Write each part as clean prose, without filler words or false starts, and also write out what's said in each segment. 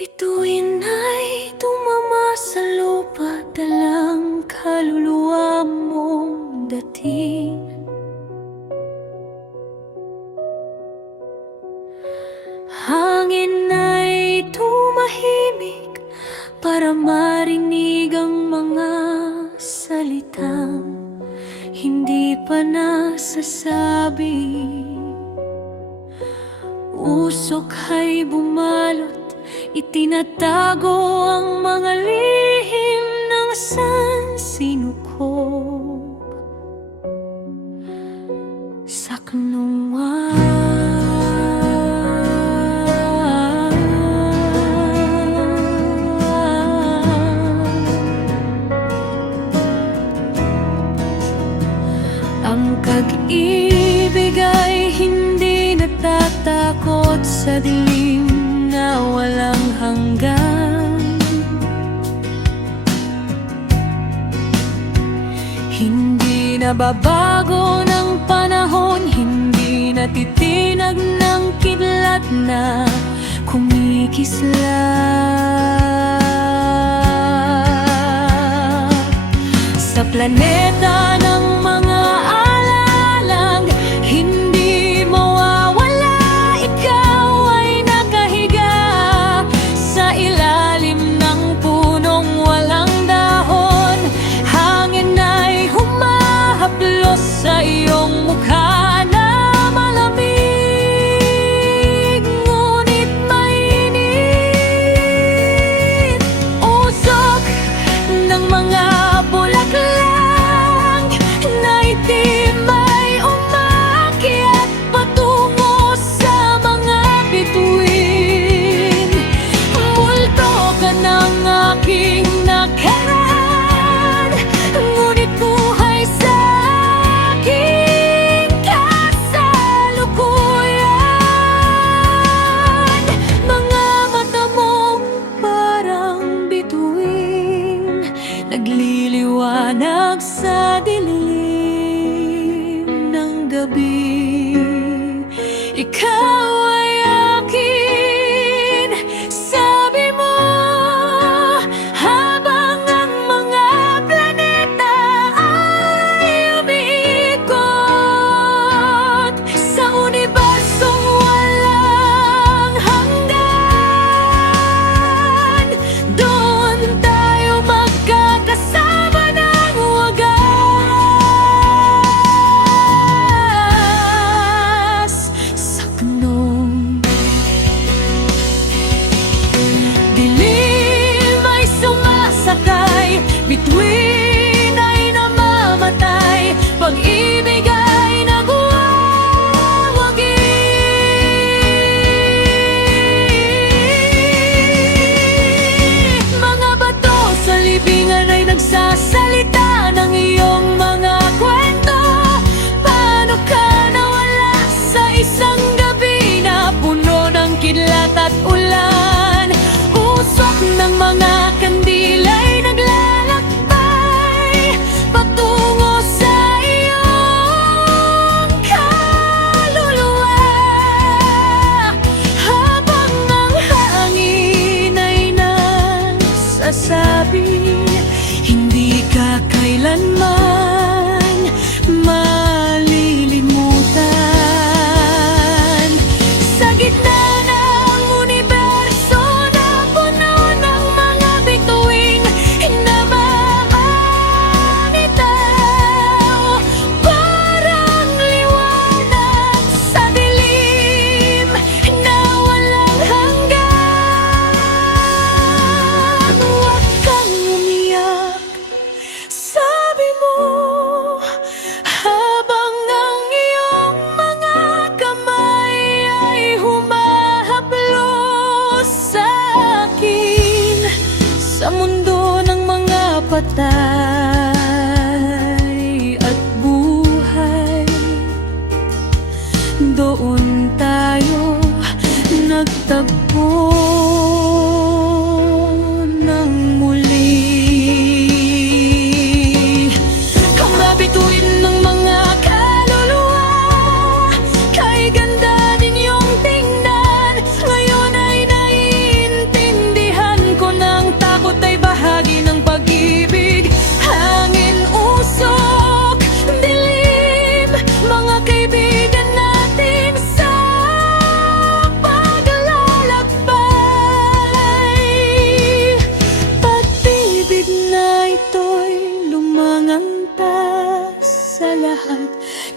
Bituin ay tumama sa lupa, dalang kaluluwa mong dating. Hangin ay tumahimik para marinig ang mga salitang hindi pa nasasabi. Usok ay bumalot, itinatago ang mga lihim ng sansinukob sa kanungan. Ang pag-ibig ay hindi natatakot sa dilim na walang hanggan. Hindi nababago ng panahon, hindi natitinag ng kidlat na kumikislap sa planeta ng mga alalang hindi mawawala. Ikaw ay nakahiga sa ilalim ng punong walang dahon. Hangin ay humahaplos sa iyong mukha na malamig, ngunit mainit. Usok ng mga bulaklak na itim ay umakyat patungo sa mga bituin. Multo ka ng aking nakaraan, ngunit buhay sa aking kasalukuyan. Mga mata mong parang bituin, nagliliwanag sa dilim ng gabi. Ikaw ay akin, sabi mo, habang ang mga planeta ay umiikot sa unibersong walang hanggan. Doon tayo magkakasama ng wagas sa kanungan.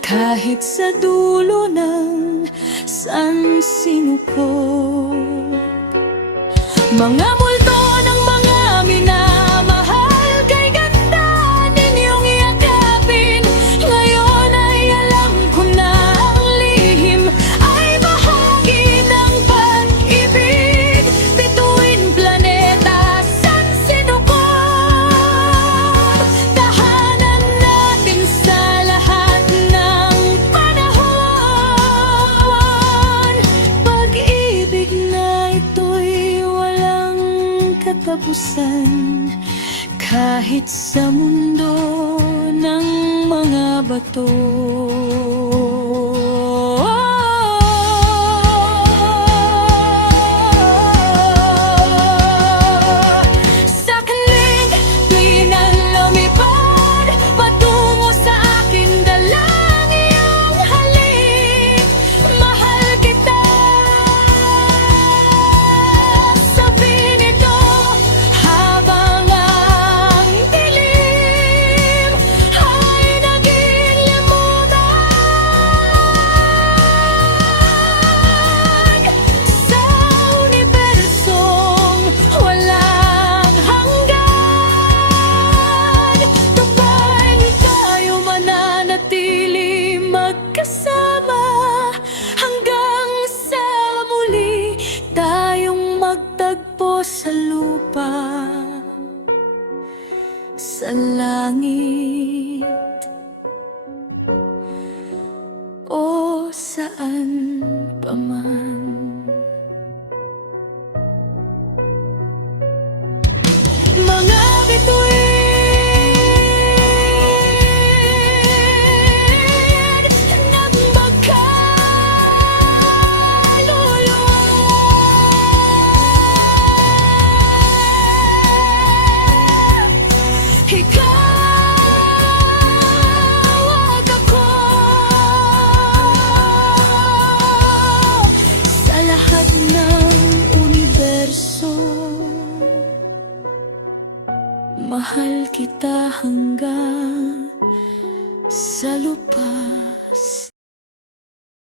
kahit sa dulo ng sansinukot. Mga multo ng mga minamahal, kay ganda ninyong yakapin. Ngayon ay alam ko na ang lihim ay bahagi ng pag-ibig. Bituin planeta, sansinukot, tahanan natin sa lahat ng panahon. Pag-ibig na ito'y walang katapusan, kahit sa mundo ng mga bato. Sa kanlig, tuwing na lumipad patungo sa akin, dalang iyong halik. Mahal kita, sabihin ito habang ang dilim ay naging limutan. Sa unibersong walang hanggan, tupain tayo mananatili magkasama hanggang sa muli tayong magtagpo sa lupa, sa langit, o saan paman. Mga bituin ng magkaluluwa, ikaw at ako, sa lahat ng universo. Mahal kita hanggang sa lupa.